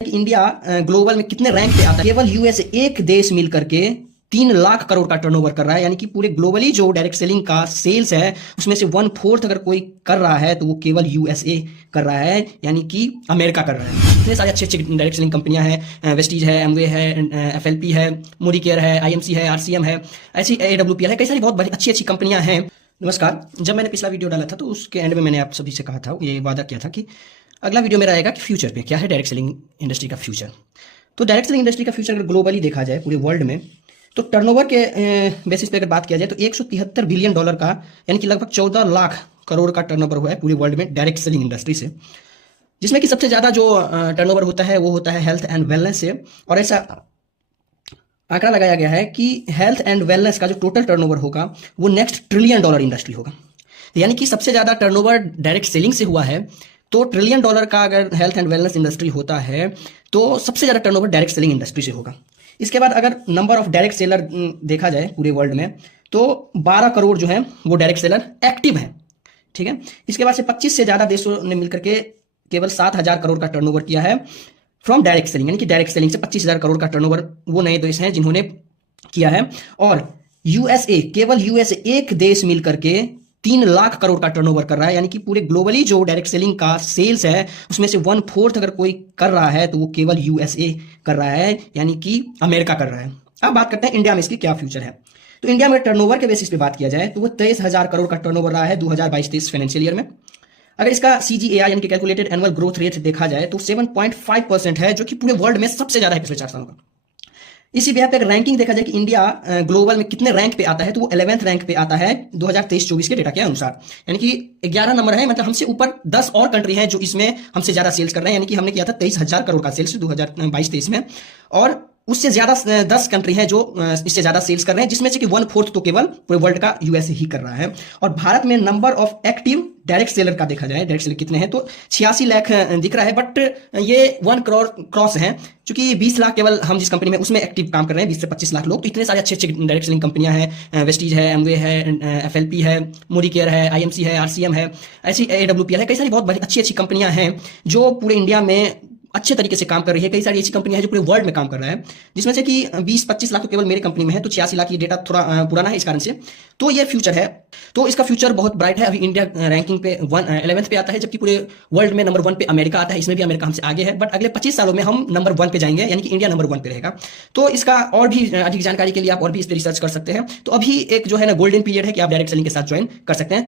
कि India global में कितने रैंक पे आता है। केवल यूएस एक देश मिल करके 3 लाख करोड़ का टर्नओवर कर रहा है, यानी कि पूरे ग्लोबली जो डायरेक्ट सेलिंग का सेल्स है उसमें से 1/4 अगर कोई कर रहा है तो वो केवल यूएसए कर रहा है, यानी कि अमेरिका कर रहा है। इतने सारे अच्छे अच्छे डायरेक्ट सेलिंग कंपनियां हैं, वेस्टीज है, एमवे है, एफएलपी है, मोदी केयर है, आईएमसी है, आरसीएम है, ऐसी एडब्ल्यूपीएल है, कई सारी बहुत बड़ी अच्छी अच्छी कंपनियां हैं। नमस्कार। जब मैंने पिछला वीडियो डाला था तो उसके एंड में मैंने आप सभी से कहा था, ये वादा किया था कि अगला वीडियो मेरा आएगा कि फ्यूचर पे क्या है डायरेक्ट सेलिंग इंडस्ट्री का फ्यूचर। तो डायरेक्ट सेलिंग इंडस्ट्री का फ्यूचर अगर ग्लोबली देखा जाए पूरे वर्ल्ड में, तो टर्नओवर के बेसिस पे अगर बात किया जाए तो $173 बिलियन का, यानी कि लगभग 14 लाख करोड़ का टर्नओवर हुआ है पूरे वर्ल्ड में डायरेक्ट सेलिंग इंडस्ट्री से, जिसमें कि सबसे ज्यादा जो टर्नओवर होता है वो होता है हेल्थ एंड वेलनेस से। और ऐसा आंकड़ा लगाया गया है कि हेल्थ एंड वेलनेस का जो टोटल टर्नओवर होगा वो नेक्स्ट $1 ट्रिलियन इंडस्ट्री होगा। यानी कि सबसे ज्यादा टर्नओवर डायरेक्ट सेलिंग से हुआ है, तो $1 ट्रिलियन का अगर हेल्थ एंड वेलनेस इंडस्ट्री होता है तो सबसे ज्यादा टर्नओवर डायरेक्ट सेलिंग इंडस्ट्री से होगा। इसके बाद अगर नंबर ऑफ डायरेक्ट सेलर देखा जाए पूरे वर्ल्ड में तो 12 करोड़ जो है वो डायरेक्ट सेलर एक्टिव है, ठीक है। इसके बाद से 25 से ज्यादा देशों ने मिलकर के केवल 7,000 करोड़ का टर्नओवर किया है फ्रॉम डायरेक्ट सेलिंग, यानी कि डायरेक्ट सेलिंग से 25,000 करोड़ का टर्नओवर वो नए देश हैं जिन्होंने किया है। और यूएसए, केवल यूएसए एक देश मिलकर के 3 लाख करोड़ का टर्नओवर कर रहा है, यानी कि पूरे ग्लोबली जो डायरेक्ट सेलिंग का सेल्स है उसमें से 1/4 अगर कोई कर रहा है तो वो केवल यूएसए कर रहा है, यानी कि अमेरिका कर रहा है। अब बात करते हैं इंडिया में इसकी क्या फ्यूचर है। तो इंडिया में टर्नओवर के बेसिस पे बात किया जाए तो वो 23,000 करोड़ का टर्नओवर रहा है 2022-23 फाइनेंशियल ईयर में। अगर इसका सीजीएआई यानी कि कैलकुलेटेड एनुअल ग्रोथ रेट देखा जाए तो 7.5% है, जो कि पूरे वर्ल्ड में सबसे ज्यादा है पिछले 4 सालों का। इसी बिहार पे अगर रैंकिंग देखा जाए कि इंडिया ग्लोबल में कितने रैंक पे आता है तो वो 11th रैंक पे आता है 2023-24 के डेटा के अनुसार, यानी कि 11 नंबर है। मतलब हमसे ऊपर 10 और कंट्री हैं जो इसमें हमसे ज्यादा सेल्स कर रहे हैं, यानी कि हमने किया था 23,000 करोड़ का सेल्स 2022-23 में, और उससे ज्यादा 10 कंट्री हैं जो इससे ज्यादा सेल्स कर रहे हैं, जिसमें से कि 1/4 तो केवल पूरे वर्ल्ड का यूएसए ही कर रहा है। और भारत में number of active direct seller का देखा जाए, डायरेक्ट सेलर कितने हैं तो 86 लाख दिख रहा है, बट ये 1 करोड़ क्रॉस है, क्योंकि 20 लाख केवल हम जिस कंपनी में उसमें एक्टिव काम कर रहे हैं, 20 से 25 लाख लोग। तो इतने सारे अच्छे अच्छे डायरेक्ट सेलिंग कंपनियां हैं, वेस्टीज है, एमवे है, एफएलपी है, मोदी केयर है, आईएमसी है, आरसीएम है, ऐसी एडब्ल्यूपीएल है, कई सारी बहुत बड़ी अच्छी अच्छी कंपनियां हैं जो पूरे इंडिया में अच्छे तरीके से काम कर रही है। कई सारी ऐसी कंपनियां हैं जो पूरे वर्ल्ड में काम कर रहा है, जिसमें से कि 20-25 लाख तो केवल मेरी कंपनी में है, तो 86 लाख ये डेटा थोड़ा पुराना है इस कारण से। तो ये फ्यूचर है, तो इसका फ्यूचर बहुत ब्राइट है। अभी इंडिया रैंकिंग पे 11th पे आता है, जबकि पूरे वर्ल्ड में नंबर 1 पे अमेरिका आता है। इसमें भी अमेरिका हमसे आगे है, बट अगले 25 सालों में हम नंबर 1 पे जाएंगे, यानी कि इंडिया नंबर 1 पे रहेगा। तो इसका और भी अधिक जानकारी के लिए आप और भी इस पर रिसर्च कर सकते हैं। तो अभी एक जो है ना गोल्डन पीरियड है कि आप डायरेक्ट सेलिंग के साथ ज्वाइन कर सकते हैं।